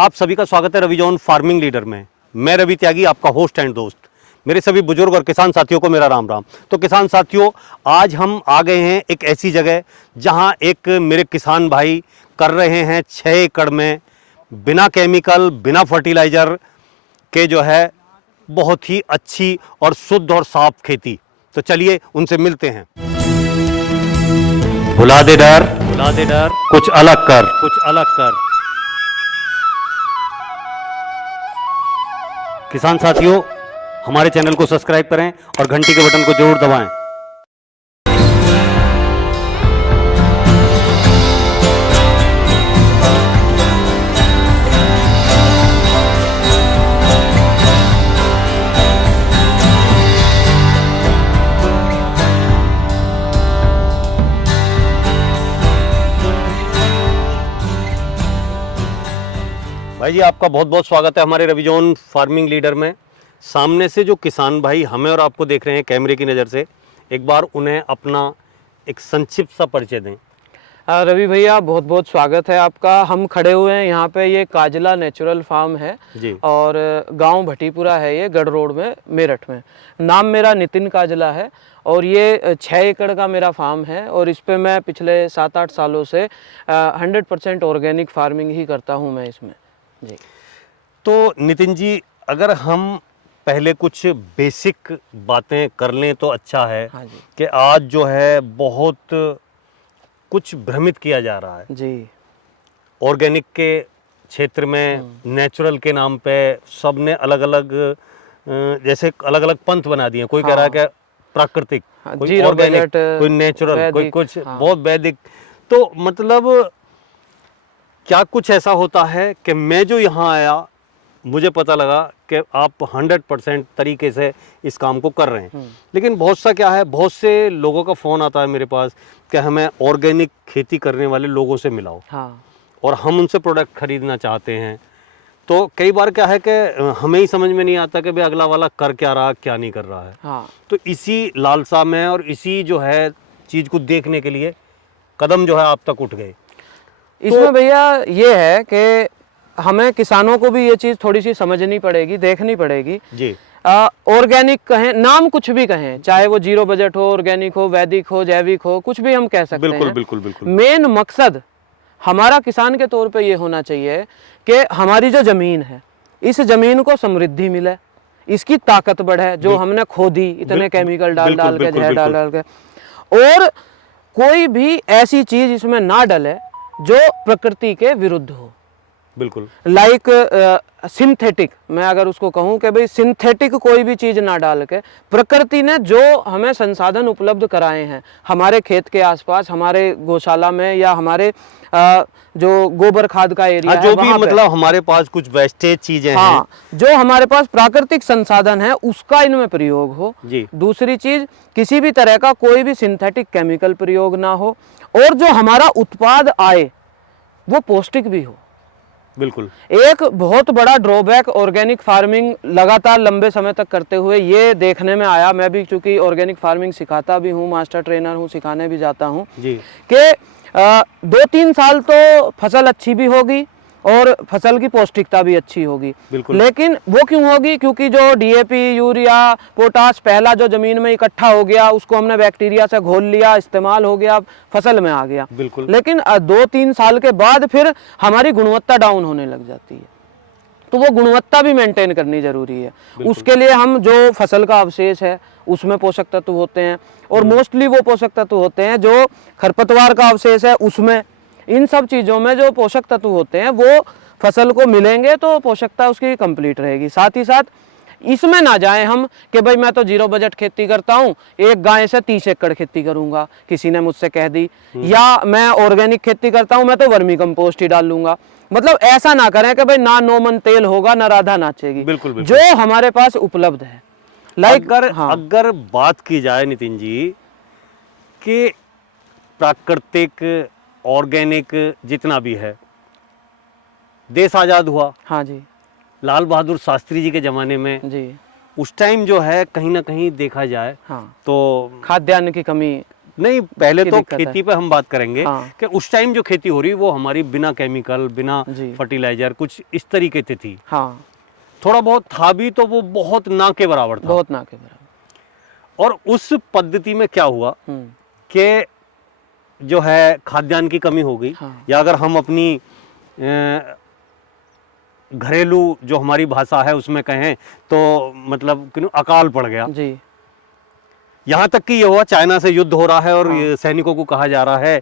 आप सभी का स्वागत है रविजॉन फार्मिंग लीडर में। मैं रवि त्यागी, आपका होस्ट एंड दोस्त। मेरे सभी बुजुर्ग और किसान साथियों को मेरा राम राम। तो किसान साथियों, आज हम आ गए हैं एक ऐसी जगह जहां एक मेरे किसान भाई कर रहे हैं 6 एकड़ में बिना केमिकल, बिना फर्टिलाइज़र के जो है बहुत ही अच्छी और शुद्ध और साफ खेती। तो चलिए उनसे मिलते हैं। भुला दे डर, कुछ अलग कर। किसान साथियों, हमारे चैनल को सब्सक्राइब करें और घंटी के बटन को जरूर दबाएं। भाई जी, आपका बहुत बहुत स्वागत है हमारे रविजॉन फार्मिंग लीडर में। सामने से जो किसान भाई हमें और आपको देख रहे हैं कैमरे की नज़र से, एक बार उन्हें अपना एक संक्षिप्त सा परिचय दें। रवि भैया, बहुत बहुत स्वागत है आपका। हम खड़े हुए हैं यहाँ पे, ये काजला नेचुरल फार्म है जी। और गांव भटीपुरा है, ये गढ़ रोड में, मेरठ में। नाम मेरा नितिन काजला है और ये 6 एकड़ का मेरा फार्म है और इस पे मैं पिछले 7-8 सालों से 100% ऑर्गेनिक फार्मिंग ही करता हूँ मैं इसमें जी। तो नितिन जी, अगर हम पहले कुछ बेसिक बातें कर लें तो अच्छा है। हाँ जी कि आज जो है बहुत कुछ भ्रमित किया जा रहा है जी। ऑर्गेनिक के क्षेत्र में। नेचुरल के नाम पे सब ने अलग अलग जैसे अलग अलग पंथ बना दिए। कोई कह रहा है कि प्राकृतिक, कोई ऑर्गेनिक, कोई नेचुरल, कोई कुछ बहुत वैदिक। तो मतलब क्या कुछ ऐसा होता है कि मैं जो यहाँ आया, मुझे पता लगा कि आप 100% तरीके से इस काम को कर रहे हैं। लेकिन बहुत सा क्या है, बहुत से लोगों का फ़ोन आता है मेरे पास कि हमें ऑर्गेनिक खेती करने वाले लोगों से मिलाओ। हाँ। और हम उनसे प्रोडक्ट खरीदना चाहते हैं। तो कई बार क्या है कि हमें ही समझ में नहीं आता कि भाई अगला वाला कर क्या रहा, क्या नहीं कर रहा है। हाँ। तो इसी लालसा में और इसी जो है चीज़ को देखने के लिए कदम जो है आप तक उठ गए। इसमें भैया ये है कि हमें किसानों को भी ये चीज़ थोड़ी सी समझनी पड़ेगी, देखनी पड़ेगी जी। ऑर्गेनिक कहें, नाम कुछ भी कहें, चाहे वो जीरो बजट हो, ऑर्गेनिक हो, वैदिक हो, जैविक हो, कुछ भी हम कह सकते हैं। बिल्कुल। मेन मकसद हमारा किसान के तौर पे ये होना चाहिए कि हमारी जो ज़मीन है, इस ज़मीन को समृद्धि मिले, इसकी ताकत बढ़े, जो हमने खो दी इतने केमिकल डाल के, जहर डाल के। और कोई भी ऐसी चीज़ इसमें ना डले जो प्रकृति के विरुद्ध हो। बिल्कुल। लाइक सिंथेटिक, मैं अगर उसको कहूँ कि भाई सिंथेटिक कोई भी चीज़ ना डाल के, प्रकृति ने जो हमें संसाधन उपलब्ध कराए हैं हमारे खेत के आसपास, हमारे गौशाला में, या हमारे जो गोबर खाद का एरिया है, जो भी मतलब हमारे पास कुछ वेस्टेज चीजें हैं, जो हमारे पास प्राकृतिक संसाधन है, उसका इनमें प्रयोग हो जी। दूसरी चीज, किसी भी तरह का कोई भी सिंथेटिक केमिकल प्रयोग ना हो, और जो हमारा उत्पाद आए वो पौष्टिक भी हो। बिल्कुल। एक बहुत बड़ा ड्रॉबैक ऑर्गेनिक फार्मिंग लगातार लंबे समय तक करते हुए ये देखने में आया, मैं भी चूंकि ऑर्गेनिक फार्मिंग सिखाता भी हूँ, मास्टर ट्रेनर हूँ, सिखाने भी जाता हूँ जी, कि 2-3 साल तो फसल अच्छी भी होगी और फसल की पौष्टिकता भी अच्छी होगी। लेकिन वो क्यों होगी? क्योंकि जो डीएपी, यूरिया, पोटास पहला जो जमीन में इकट्ठा हो गया, उसको हमने बैक्टीरिया से घोल लिया, इस्तेमाल हो गया, फसल में आ गया। लेकिन 2-3 साल के बाद फिर हमारी गुणवत्ता डाउन होने लग जाती है। तो वो गुणवत्ता भी मेंटेन करनी जरूरी है। उसके लिए हम जो फसल का अवशेष है उसमें पोषक तत्व होते हैं, और मोस्टली वो पोषक तत्व होते हैं जो खरपतवार का अवशेष है उसमें, इन सब चीज़ों में जो पोषक तत्व होते हैं वो फसल को मिलेंगे तो पोषकता उसकी कंप्लीट रहेगी। साथ ही साथ इसमें ना जाएं हम कि भाई मैं तो जीरो बजट खेती करता हूँ, एक गाय से 30 एकड़ खेती करूंगा, किसी ने मुझसे कह दी, या मैं ऑर्गेनिक खेती करता हूँ, मैं तो वर्मी कंपोस्ट ही डाल लूंगा। मतलब ऐसा ना करें कि भाई ना 9 मन तेल होगा, ना राधा नाचेगी। बिल्कुल। जो हमारे पास उपलब्ध है, लाइक अगर बात की जाए नितिन जी कि प्राकृतिक, ऑर्गेनिक जितना भी है, देश आज़ाद हुआ, हाँ जी, लाल बहादुर शास्त्री जी के ज़माने में जी, उस टाइम जो है कहीं ना कहीं देखा जाए तो खाद्यान्न की कमी नहीं, पहले की तो दिक्कत है। खेती पे हम बात करेंगे हाँ। कि उस टाइम जो खेती हो रही वो हमारी बिना केमिकल, बिना जी। फर्टिलाइजर, कुछ इस तरीके से थी। हाँ, थोड़ा बहुत था भी तो वो बहुत ना के बराबर था। बहुत ना के बराबर। और उस पद्धति में क्या हुआ हम्म, कि जो है खाद्यान्न की कमी हो गई। हाँ। या अगर हम अपनी घरेलू जो हमारी भाषा है उसमें कहें तो मतलब कि अकाल पड़ गया। जी। यहाँ तक कि ये हुआ, चाइना से युद्ध हो रहा है और हाँ। ये सैनिकों को कहा जा रहा है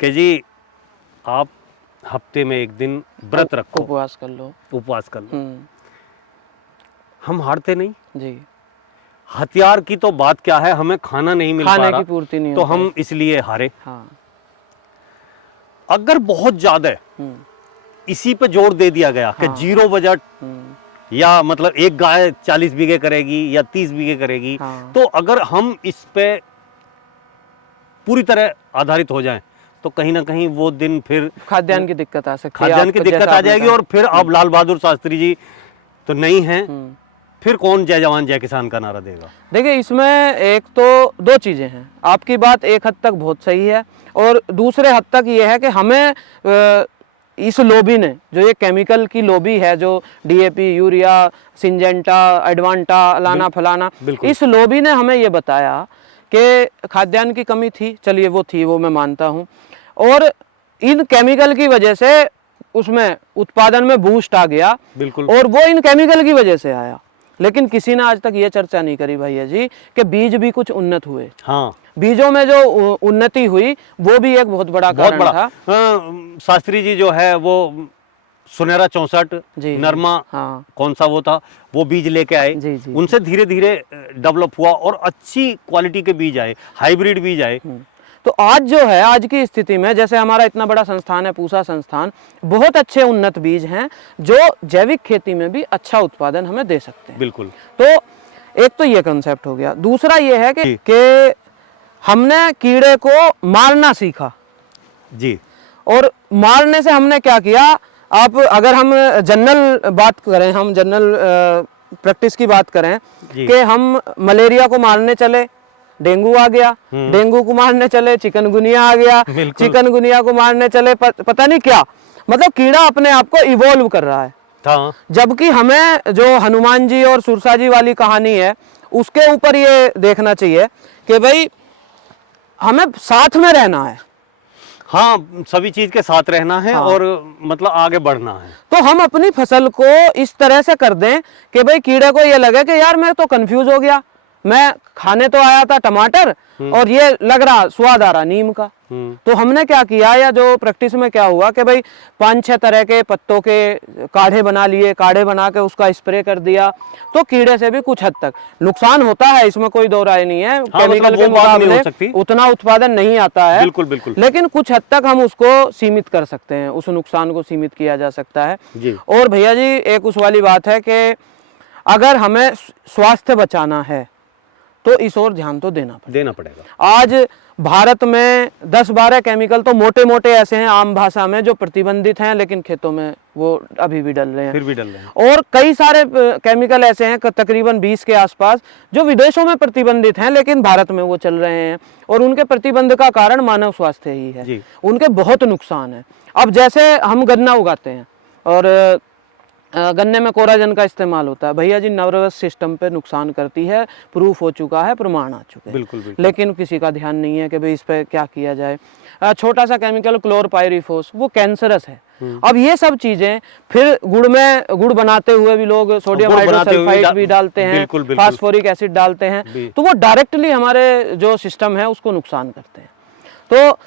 कि जी आप हफ्ते में एक दिन व्रत रखो, उपवास कर लो। उपवास कर लो। हम्म, हम हारते नहीं। जी। हथियार की तो बात क्या है, हमें खाना नहीं मिल पा खाने रहा की पूर्ति नहीं तो हो हम इसलिए हारे। हाँ। अगर बहुत ज्यादा हम्म, इसी पे जोर दे दिया गया कि हाँ। जीरो बजट, हम्म, या मतलब एक गाय 40 बीघे करेगी या 30 बीघे करेगी, हाँ। तो अगर हम इस पे पूरी तरह आधारित हो जाएं तो कहीं ना कहीं वो दिन फिर खाद्यान्न की दिक्कत आ सकती है। खाद्यान्न की आप- दिक्कत जैसा आ आपने जाएगी। कहा। और फिर अब लाल बहादुर शास्त्री जी तो नहीं हैं, हम्म। फिर कौन जय जवान जय किसान का नारा देगा? देखिए, इसमें एक तो दो चीज़ें हैं। आपकी बात एक हद तक बहुत सही है और दूसरे हद तक ये है कि हमें इस लॉबी ने, जो ये केमिकल की लॉबी है, जो डीएपी, यूरिया, सिंजेंटा, एडवांटा, लाना फलाना, इस लॉबी ने हमें ये बताया कि खाद्यान्न की कमी थी। चलिए वो थी, वो मैं मानता हूँ। और इन केमिकल की वजह से उसमें उत्पादन में बूस्ट आ गया। बिल्कुल। और वो इन केमिकल की वजह से आया। लेकिन किसी ने आज तक ये चर्चा नहीं करी भैया जी कि बीज भी कुछ उन्नत हुए। हाँ, बीजों में जो उन्नति हुई वो भी एक बहुत बड़ा कारण था। शास्त्री जी जो है वो सुनहरा 64 जी, नरमा, हाँ। कौन सा वो था, वो बीज लेके आए। जी, जी, उनसे धीरे धीरे डेवलप हुआ और अच्छी क्वालिटी के बीज आए, हाइब्रिड बीज आए। तो आज जो है, आज की स्थिति में, जैसे हमारा इतना बड़ा संस्थान है पूसा संस्थान, बहुत अच्छे उन्नत बीज हैं जो जैविक खेती में भी अच्छा उत्पादन हमें दे सकते हैं। बिल्कुल। तो एक तो ये कंसेप्ट हो गया। दूसरा ये है जी। कि हमने कीड़े को मारना सीखा जी। और मारने से हमने क्या किया, आप अगर हम जनरल बात करें, हम जनरल प्रैक्टिस की बात करें कि हम मलेरिया को मारने चले, डेंगू आ गया, डेंगू को मारने चले, चिकनगुनिया आ गया, चिकनगुनिया को मारने चले, पता नहीं क्या, मतलब कीड़ा अपने आप को इवॉल्व कर रहा है। हाँ। जबकि हमें जो हनुमान जी और सुरसा जी वाली कहानी है उसके ऊपर ये देखना चाहिए कि भाई हमें साथ में रहना है। हाँ, सभी चीज के साथ रहना है। हाँ। और मतलब आगे बढ़ना है। तो हम अपनी फसल को इस तरह से कर दें कि भाई कीड़े को ये लगे कि यार मैं तो कंफ्यूज हो गया, मैं खाने तो आया था टमाटर और ये लग रहा स्वाद आ रहा नीम का। तो हमने क्या किया, या जो प्रैक्टिस में क्या हुआ कि भाई 5-6 तरह के पत्तों के काढ़े बना लिए, काढ़े बना के उसका स्प्रे कर दिया। तो कीड़े से भी कुछ हद तक नुकसान होता है, इसमें कोई दो राय नहीं है। केमिकल के मुकाबले उतना उत्पादन नहीं आता है। बिल्कुल बिल्कुल। लेकिन कुछ हद तक हम उसको सीमित कर सकते हैं, उस नुकसान को सीमित किया जा सकता है जी। और भैया जी एक उस वाली बात है कि अगर हमें स्वास्थ्य बचाना है तो इस ओर ध्यान तो देना पड़ेगा। आज भारत में 10-12 केमिकल तो मोटे मोटे ऐसे हैं आम भाषा में जो प्रतिबंधित हैं, लेकिन खेतों में वो अभी भी डल रहे हैं, फिर भी डल रहे हैं। और कई सारे केमिकल ऐसे हैं, तकरीबन 20 के आसपास, जो विदेशों में प्रतिबंधित हैं लेकिन भारत में वो चल रहे हैं। और उनके प्रतिबंध का कारण मानव स्वास्थ्य ही है जी। उनके बहुत नुकसान है। अब जैसे हम गन्ना उगाते हैं और गन्ने में कोराजन का इस्तेमाल होता है, भैया जी नर्वस सिस्टम पे नुकसान करती है, प्रूफ हो चुका है, प्रमाण आ चुके हैं। बिल्कुल बिल्कुल। लेकिन किसी का ध्यान नहीं है कि भाई इस पे क्या किया जाए। छोटा सा केमिकल क्लोरपाइरिफॉस, वो कैंसरस है। अब ये सब चीजें, फिर गुड़ बनाते हुए भी लोग सोडियम हाइड्रोसल्फाइड भी डालते हैं, फास्फोरिक एसिड डालते हैं, तो वो डायरेक्टली हमारे जो सिस्टम है उसको नुकसान करते हैं। तो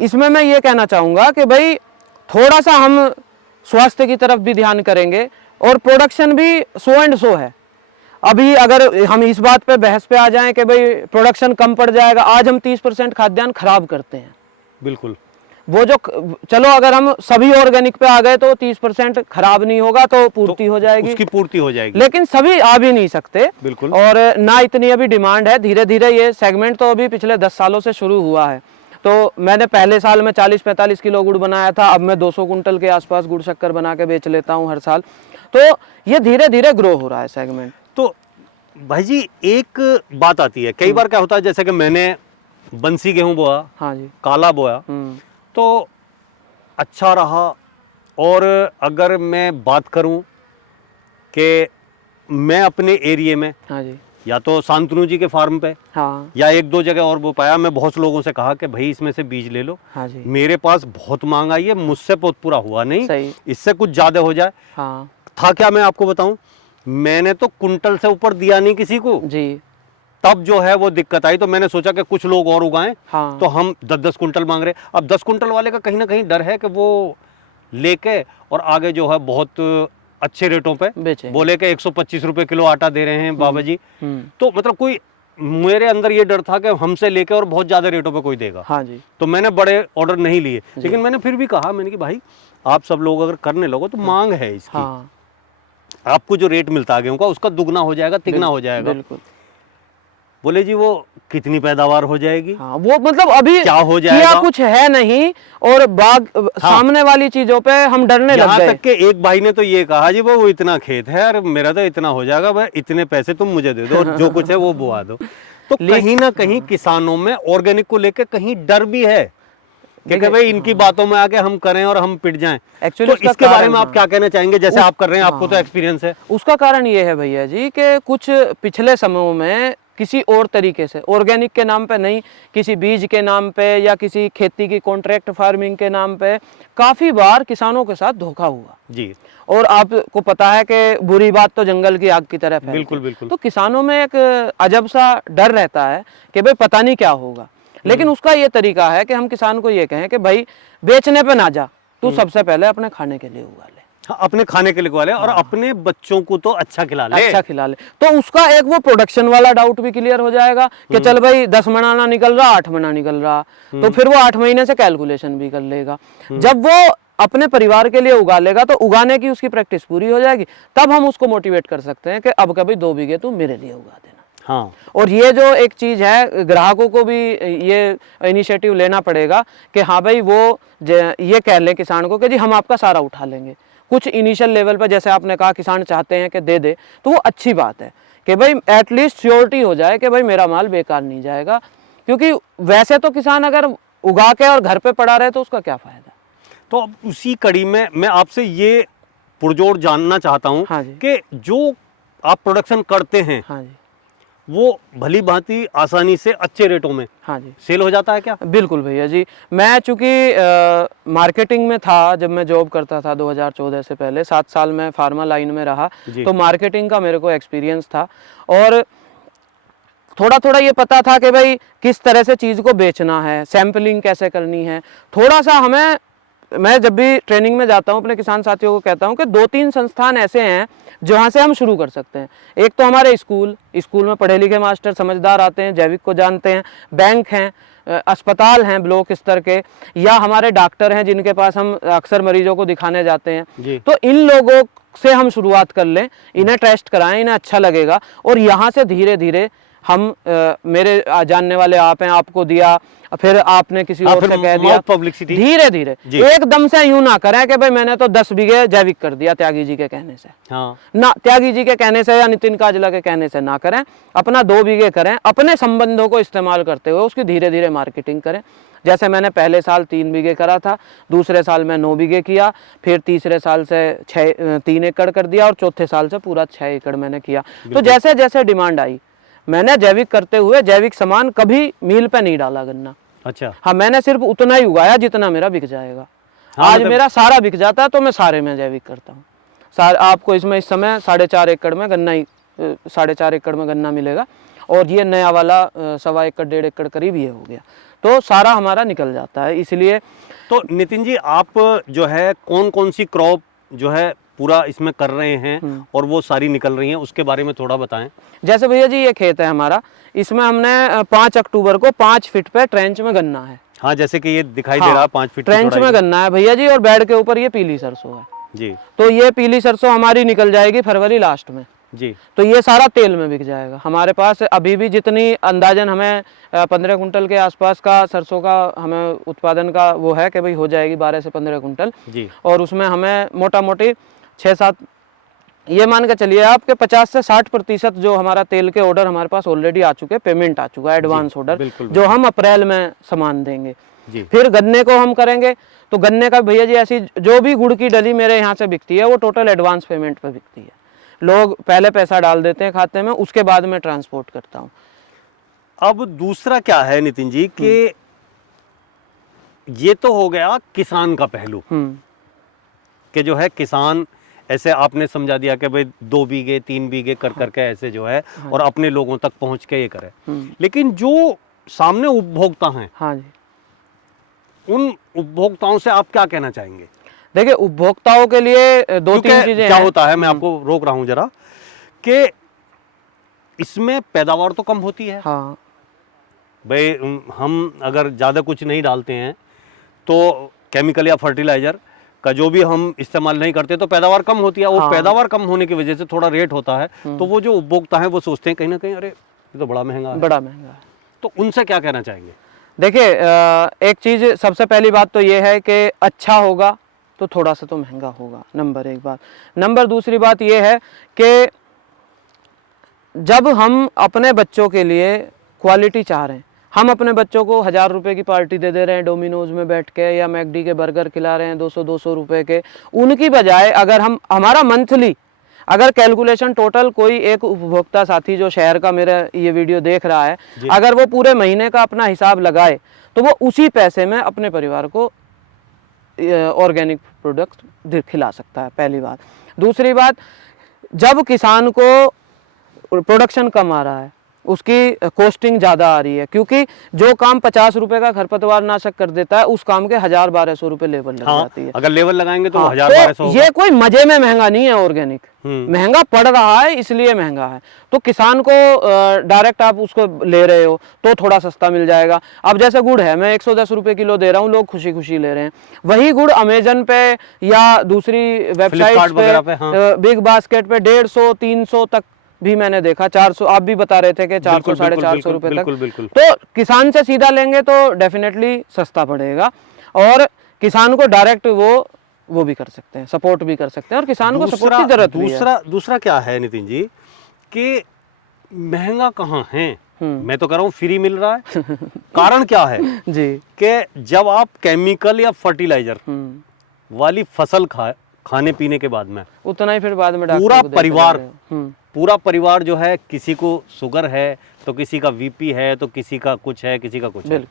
इसमें मैं ये कहना चाहूँगा कि भाई थोड़ा सा हम स्वास्थ्य की तरफ भी ध्यान करेंगे और प्रोडक्शन भी सो एंड सो है। अभी अगर हम इस बात पे बहस पे आ जाएं कि भाई प्रोडक्शन कम पड़ जाएगा, आज हम 30% खाद्यान्न खराब करते हैं। बिल्कुल। वो जो, चलो अगर हम सभी ऑर्गेनिक पे आ गए तो 30% खराब नहीं होगा, तो पूर्ति हो जाएगी, उसकी पूर्ति हो जाएगी। लेकिन सभी आ भी नहीं सकते। बिल्कुल। और ना इतनी अभी डिमांड है। धीरे धीरे ये सेगमेंट तो अभी पिछले 10 सालों से शुरू हुआ है। तो मैंने पहले साल में 40-45 किलो गुड़ बनाया था, अब मैं 200 कुंटल के आसपास गुड़ शक्कर बना के बेच लेता हूँ हर साल। तो ये धीरे धीरे ग्रो हो रहा है सेगमेंट। तो भाई जी एक बात आती है, कई बार क्या होता है, जैसे कि मैंने बंसी गेहूं बोया, हाँ जी, काला बोया, तो अच्छा रहा। और अगर मैं बात करूं कि मैं अपने एरिया में, हाँ जी, या तो शांतनु जी के फार्म पे, हाँ, या एक दो जगह और वो पाया, मैं बहुत लोगों से कहा कि भाई इसमें से बीज ले लो। हाँ जी, मेरे पास बहुत मांग आई है, मुझसे बहुत पूरा हुआ नहीं, सही, इससे कुछ ज्यादा हो जाए। हाँ था क्या, मैं आपको बताऊं, मैंने तो कुंटल से ऊपर दिया नहीं किसी को। जी, तब जो है वो दिक्कत आई, तो मैंने सोचा कि कुछ लोग और उगाएं, हाँ तो हम 10-10 कुंटल मांग रहे। अब 10 कुंटल वाले का कहीं ना कहीं डर है कि वो लेके और आगे जो है बहुत अच्छे रेटों पे बेचेंगे। बोले कि 125 रुपए किलो आटा दे रहे हैं बाबा जी। हम्म, तो मतलब कोई, मेरे अंदर ये डर था कि हमसे लेके और बहुत ज्यादा रेटों पे कोई देगा। हाँ जी, तो मैंने बड़े ऑर्डर नहीं लिए, लेकिन मैंने फिर भी कहा, मैंने कि भाई आप सब लोग अगर करने लगो तो मांग है इसकी, हाँ आपको जो रेट मिलता है गेहूं का उसका दुगना हो जाएगा, तिगना हो जाएगा। बिल्कुल, बोले जी वो कितनी पैदावार हो जाएगी, हाँ वो मतलब अभी क्या हो किया जाएगा, कुछ है नहीं, और बाग सामने वाली चीजों पे हम डरने लग यहाँ गए। तक के एक भाई ने तो ये कहा जी वो इतना खेत है और मेरा तो इतना हो जाएगा, भाई इतने पैसे तुम मुझे दे दो और जो कुछ है वो बुआ दो। तो कहीं ना कहीं किसानों में ऑर्गेनिक को लेकर कहीं डर भी है कि भाई इनकी बातों में आके हम करें और हम पिट जाएं। एक्चुअली तो इसके बारे में आप क्या कहना चाहेंगे, जैसे आप कर रहे हैं, आपको तो एक्सपीरियंस है। उसका कारण ये है भैया जी कि कुछ पिछले समयों में किसी और तरीके से, ऑर्गेनिक के नाम पे नहीं, किसी बीज के नाम पे या किसी खेती की कॉन्ट्रैक्ट फार्मिंग के नाम पे काफ़ी बार किसानों के साथ धोखा हुआ जी, और आपको पता है कि बुरी बात तो जंगल की आग की तरह फैलती है। बिल्कुल बिल्कुल। तो किसानों में एक अजब सा डर रहता है कि भाई पता नहीं क्या होगा, लेकिन उसका ये तरीका है कि हम किसान को ये कहें कि भाई बेचने पे ना जा, तू सबसे पहले अपने खाने के लिए उगा ले। हाँ, अपने खाने के लिए उगा ले और अपने बच्चों को तो अच्छा खिला ले। अच्छा खिला ले, तो उसका एक वो प्रोडक्शन वाला डाउट भी क्लियर हो जाएगा कि चल भाई 10 मना ना निकल रहा, 8 मना निकल रहा, तो फिर वो 8 महीने से कैलकुलेशन भी कर लेगा। जब वो अपने परिवार के लिए उगा लेगा तो उगाने की उसकी प्रैक्टिस पूरी हो जाएगी, तब हम उसको मोटिवेट कर सकते हैं कि अब कभी 2 बीघे तू मेरे लिए उगा देना। हाँ, और ये जो एक चीज़ है, ग्राहकों को भी ये इनिशिएटिव लेना पड़ेगा कि हाँ भाई वो ये कह लें किसान को कि जी हम आपका सारा उठा लेंगे। कुछ इनिशियल लेवल पर जैसे आपने कहा किसान चाहते हैं कि दे दे, तो वो अच्छी बात है कि भाई एटलीस्ट श्योरिटी हो जाए कि भाई मेरा माल बेकार नहीं जाएगा, क्योंकि वैसे तो किसान अगर उगा के और घर पे पड़ा रहे तो उसका क्या फ़ायदा। तो अब उसी कड़ी में मैं आपसे ये पुरजोर जानना चाहता हूँ हाँ जी, कि जो आप प्रोडक्शन करते हैं हाँ जी, वो भली भांति आसानी से अच्छे रेटों में हाँ जी, सेल हो जाता है क्या? बिल्कुल भैया जी। मैं चूँकि मार्केटिंग में था, जब मैं जॉब करता था 2014 से पहले 7 साल में फार्मा लाइन में रहा, तो मार्केटिंग का मेरे को एक्सपीरियंस था और थोड़ा थोड़ा ये पता था कि भाई किस तरह से चीज़ को बेचना है, सैम्पलिंग कैसे करनी है। थोड़ा सा हमें, मैं जब भी ट्रेनिंग में जाता हूँ अपने किसान साथियों को कहता हूँ कि 2-3 संस्थान ऐसे हैं जहाँ से हम शुरू कर सकते हैं। एक तो हमारे स्कूल में पढ़े लिखे मास्टर समझदार आते हैं, जैविक को जानते हैं, बैंक हैं, अस्पताल हैं ब्लॉक स्तर के, या हमारे डॉक्टर हैं जिनके पास हम अक्सर मरीजों को दिखाने जाते हैं। तो इन लोगों से हम शुरुआत कर लें, इन्हें टेस्ट कराएं, इन्हें अच्छा लगेगा और यहाँ से धीरे धीरे हम मेरे जानने वाले आप हैं, आपको दिया, फिर आपने किसी और से कह दिया, पब्लिसिटी धीरे धीरे, एकदम से यूं ना करें कि भाई मैंने तो 10 बीघे जैविक कर दिया त्यागी जी के कहने से। हाँ, ना, त्यागी जी के कहने से या नितिन काजला के कहने से ना करें, अपना 2 बीघे करें, अपने संबंधों को इस्तेमाल करते हुए उसकी धीरे धीरे मार्केटिंग करें। जैसे मैंने पहले साल 3 बीघे करा था, दूसरे साल में 9 बीघे किया, फिर तीसरे साल से 3 एकड़ कर दिया और चौथे साल से पूरा 6 एकड़ मैंने किया। तो जैसे जैसे डिमांड आई, मैंने जैविक करते हुए जैविक सामान कभी मील पे नहीं डाला गन्ना। अच्छा, हाँ, मैंने सिर्फ उतना ही उगाया जितना मेरा बिक जाएगा। हाँ, आज मेरा सारा बिक जाता है तो मैं सारे में जैविक करता हूँ। आपको इसमें इस समय 4.5 एकड़ में गन्ना ही 4.5 एकड़ में गन्ना मिलेगा और ये नया वाला 1.25 एकड़ 1.5 एकड़ करीब ये हो गया, तो सारा हमारा निकल जाता है। इसलिए तो नितिन जी आप जो है कौन कौन सी क्रॉप जो है पूरा इसमें कर रहे हैं और वो सारी निकल रही हैं, उसके बारे में थोड़ा बताएं। जैसे भैया जी ये खेत है हमारा, इसमें हमने 5 अक्टूबर को 5 फीट पे ट्रेंच में गन्ना है। हाँ, जैसे कि ये दिखाई दे रहा है 5 फीट ट्रेंच में गन्ना है भैया जी, और बेड के ऊपर ये पीली सरसों है जी। तो ये पीली सरसों हमारी निकल जाएगी फरवरी लास्ट में जी। तो ये सारा तेल में बिक जाएगा। हमारे पास अभी भी जितनी अंदाजन हमें 15 कुंटल के आसपास का सरसों का हमें उत्पादन का वो है कि भाई हो जाएगी 12 से 15 कुंटल जी। और उसमें हमें मोटा मोटी 6-7 ये मान के चलिए आपके 50 से 60% जो हमारा तेल के ऑर्डर हमारे पास ऑलरेडी आ चुके हैं, पेमेंट आ चुका है, एडवांस ऑर्डर, जो हम अप्रैल में सामान देंगे। फिर गन्ने को हम करेंगे, तो गन्ने का भैया जी ऐसी जो भी गुड़ की डली मेरे यहाँ से बिकती है वो टोटल एडवांस पेमेंट पर बिकती है। लोग पहले पैसा डाल देते हैं खाते में, उसके बाद में ट्रांसपोर्ट करता हूँ। अब दूसरा क्या है नितिन जी कि ये तो हो गया किसान का पहलू कि जो है किसान ऐसे आपने समझा दिया कि भाई 2 बीघे 3 बीघे कर करके ऐसे जो है और अपने लोगों तक पहुंच के ये करे। लेकिन जो सामने उपभोक्ता हैं, हाँ जी, उन उपभोक्ताओं से आप क्या कहना चाहेंगे? देखिए उपभोक्ताओं के लिए 2-3 चीजें क्या होता है, मैं आपको रोक रहा हूं जरा, कि इसमें पैदावार तो कम होती है। हाँ भाई हम अगर ज़्यादा कुछ नहीं डालते हैं तो केमिकल या फर्टिलाइजर का जो भी हम इस्तेमाल नहीं करते तो पैदावार कम होती है। और पैदावार कम होने की वजह से थोड़ा रेट होता है, तो वो जो उपभोक्ता है वो सोचते हैं कहीं ना कहीं अरे ये तो बड़ा महंगा है, बड़ा महंगा है। तो उनसे क्या कहना चाहेंगे? देखिए एक चीज़, सबसे पहली बात तो ये है कि अच्छा होगा तो थोड़ा सा तो महंगा होगा, नंबर 1 बात। नंबर दूसरी बात ये है कि जब हम अपने बच्चों के लिए क्वालिटी चाह रहे हैं, हम अपने बच्चों को 1000 रुपये की पार्टी दे रहे हैं डोमिनोज में बैठ के, या मैकडी के बर्गर खिला रहे हैं 200-200 रुपये के, उनकी बजाय अगर हम हमारा मंथली अगर कैलकुलेशन टोटल कोई एक उपभोक्ता साथी जो शहर का मेरा ये वीडियो देख रहा है, अगर वो पूरे महीने का अपना हिसाब लगाए तो वो उसी पैसे में अपने परिवार को ऑर्गेनिक प्रोडक्ट खिला सकता है, पहली बात। दूसरी बात, जब किसान को प्रोडक्शन कम आ रहा है, उसकी कॉस्टिंग ज़्यादा आ रही है, क्योंकि जो काम 50 रुपए का खरपतवार नाशक कर देता है उस काम के 1000-1200 रुपए लेबर लग जाती है। अगर लेबर लगाएंगे तो 1000-1200। ये कोई मजे में महंगा नहीं है ऑर्गेनिक, महंगा पड़ रहा है इसलिए महंगा है। तो किसान को डायरेक्ट आप उसको ले रहे हो तो थोड़ा सस्ता मिल जाएगा। अब जैसे गुड़ है, मैं 110 रुपए किलो दे रहा हूँ, लोग खुशी खुशी ले रहे हैं। वही गुड़ अमेजन पे या दूसरी वेबसाइट पे, बिग बास्केट पे 150-300 तक भी मैंने देखा, 400 आप भी बता रहे थे कि 400-450 रुपए तक। तो किसान से सीधा लेंगे तो डेफिनेटली सस्ता पड़ेगा, और किसान को डायरेक्ट वो भी कर सकते हैं, सपोर्ट भी कर सकते हैं, और किसान को सपोर्ट की जरूरत भी है। दूसरा क्या है नितिन जी कि महंगा कहाँ है, मैं तो कह रहा हूँ फ्री मिल रहा है। कारण क्या है जी, कि जब आप केमिकल या फर्टिलाइजर वाली फसल खाने पीने के बाद में उतना ही फिर बाद में पूरा परिवार जो है, किसी को शुगर है तो किसी का वीपी है तो किसी का कुछ है, किसी का कुछ है।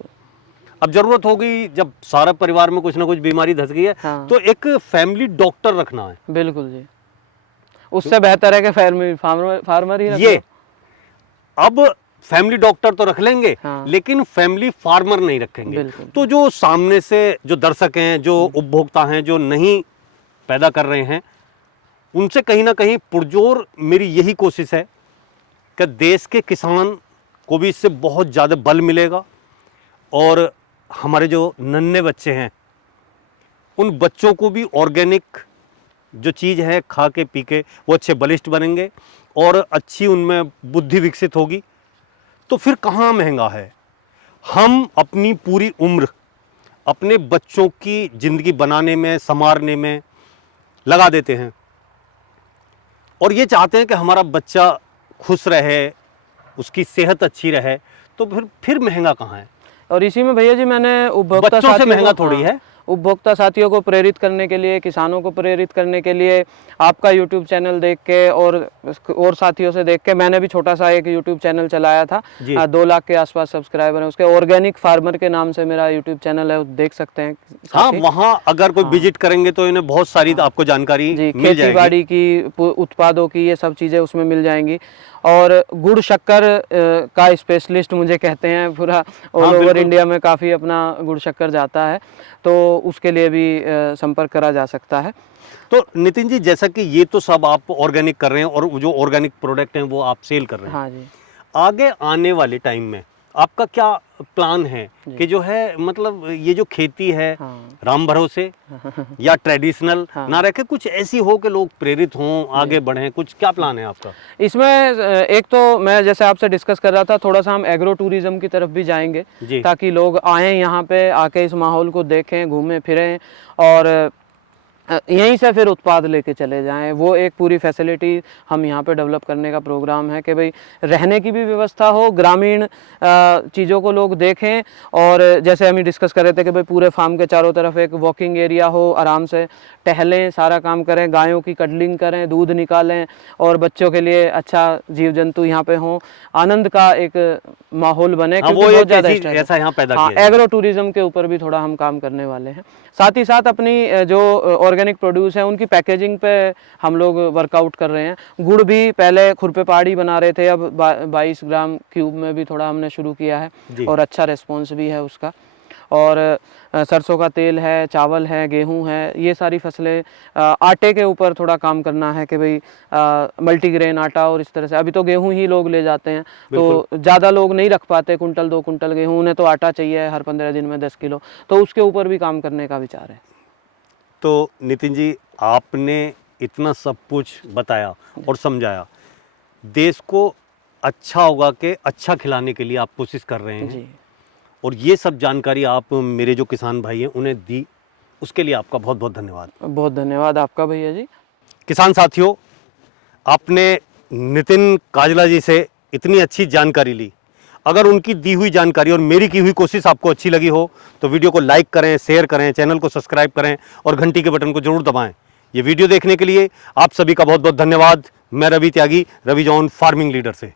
अब जरूरत होगी जब सारा परिवार में कुछ ना कुछ बीमारी धस गई है, तो एक फैमिली डॉक्टर रखना है। बिल्कुल जी, उससे बेहतर है कि फैमिली फार्मर ही ये अब फैमिली डॉक्टर तो रख लेंगे, लेकिन फैमिली फार्मर नहीं रखेंगे। तो जो सामने से जो दर्शक हैं, जो उपभोक्ता हैं, जो नहीं पैदा कर रहे हैं, उनसे कहीं ना कहीं पुरजोर मेरी यही कोशिश है कि देश के किसान को भी इससे बहुत ज़्यादा बल मिलेगा, और हमारे जो नन्हे बच्चे हैं उन बच्चों को भी ऑर्गेनिक जो चीज़ है खा के पी के वो अच्छे बलिष्ठ बनेंगे और अच्छी उनमें बुद्धि विकसित होगी। तो फिर कहाँ महंगा है। हम अपनी पूरी उम्र अपने बच्चों की ज़िंदगी बनाने में, संवारने में लगा देते हैं, और ये चाहते हैं कि हमारा बच्चा खुश रहे, उसकी सेहत अच्छी रहे, तो फिर महंगा कहाँ है। और इसी में भैया जी मैंने उपभोक्ता बच्चों से महंगा थोड़ी है। उपभोक्ता साथियों को प्रेरित करने के लिए, किसानों को प्रेरित करने के लिए आपका YouTube चैनल देख के और साथियों से देख के मैंने भी छोटा सा एक YouTube चैनल चलाया था। 2 लाख के आसपास सब्सक्राइबर हैं उसके। ऑर्गेनिक फार्मर के नाम से मेरा YouTube चैनल है, देख सकते हैं। हाँ, वहाँ अगर कोई विजिट करेंगे तो इन्हें बहुत सारी आपको जानकारी मिल जाएगी, खेती बाड़ी की, उत्पादों की, ये सब चीज़ें उसमें मिल जाएंगी। और गुड़ शक्कर का स्पेशलिस्ट मुझे कहते हैं, पूरा ऑल ओवर इंडिया में काफ़ी अपना गुड़ शक्कर जाता है, तो उसके लिए भी संपर्क करा जा सकता है। तो नितिन जी, जैसा कि ये तो सब आप ऑर्गेनिक कर रहे हैं और जो ऑर्गेनिक प्रोडक्ट हैं वो आप सेल कर रहे हैं। हाँ जी। आगे आने वाले टाइम में आपका क्या प्लान है कि जो है, मतलब ये जो खेती है राम भरोसे या ट्रेडिशनल ना रखे, कुछ ऐसी हो कि लोग प्रेरित हों, आगे बढ़ें, कुछ क्या प्लान है आपका? इसमें एक तो मैं जैसे आपसे डिस्कस कर रहा था, थोड़ा सा हम एग्रो टूरिज्म की तरफ भी जाएंगे, ताकि लोग आएँ यहाँ पे, आके इस माहौल को देखें, घूमें फिरें, और यहीं से फिर उत्पाद लेके चले जाएं। वो एक पूरी फैसिलिटी हम यहाँ पे डेवलप करने का प्रोग्राम है कि भाई रहने की भी व्यवस्था हो, ग्रामीण चीज़ों को लोग देखें, और जैसे हम ही डिस्कस कर रहे थे कि भाई पूरे फार्म के चारों तरफ एक वॉकिंग एरिया हो, आराम से टहलें, सारा काम करें, गायों की कडलिंग करें, दूध निकालें, और बच्चों के लिए अच्छा जीव जंतु यहाँ पे हों, आनंद का एक माहौल बने। हाँ, वो बहुत ज़्यादा ऐसा यहाँ पैदा हाँ, किया है। एग्रो टूरिज्म के ऊपर भी थोड़ा हम काम करने वाले हैं। साथ ही साथ अपनी जो ऑर्गेनिक प्रोड्यूस है उनकी पैकेजिंग पे हम लोग वर्कआउट कर रहे हैं। गुड़ भी पहले खुरपे पहाड़ी बना रहे थे, अब 22 ग्राम क्यूब में भी थोड़ा हमने शुरू किया है और अच्छा रिस्पॉन्स भी है उसका। और सरसों का तेल है, चावल है, गेहूं है, ये सारी फसलें। आटे के ऊपर थोड़ा काम करना है कि भाई मल्टीग्रेन आटा, और इस तरह से अभी तो गेहूं ही लोग ले जाते हैं, तो ज़्यादा लोग नहीं रख पाते कुंटल 2 कुंटल गेहूं, उन्हें तो आटा चाहिए हर 15 दिन में 10 किलो, तो उसके ऊपर भी काम करने का विचार है। तो नितिन जी, आपने इतना सब कुछ बताया और समझाया, देश को अच्छा होगा कि अच्छा खिलाने के लिए आप कोशिश कर रहे हैं जी। और ये सब जानकारी आप मेरे जो किसान भाई हैं उन्हें दी, उसके लिए आपका बहुत बहुत धन्यवाद। बहुत धन्यवाद आपका भैया जी। किसान साथियों, आपने नितिन काजला जी से इतनी अच्छी जानकारी ली। अगर उनकी दी हुई जानकारी और मेरी की हुई कोशिश आपको अच्छी लगी हो तो वीडियो को लाइक करें, शेयर करें, चैनल को सब्सक्राइब करें और घंटी के बटन को जरूर दबाएं। ये वीडियो देखने के लिए आप सभी का बहुत बहुत धन्यवाद। मैं रवि त्यागी, रवि जॉन फार्मिंग लीडर से।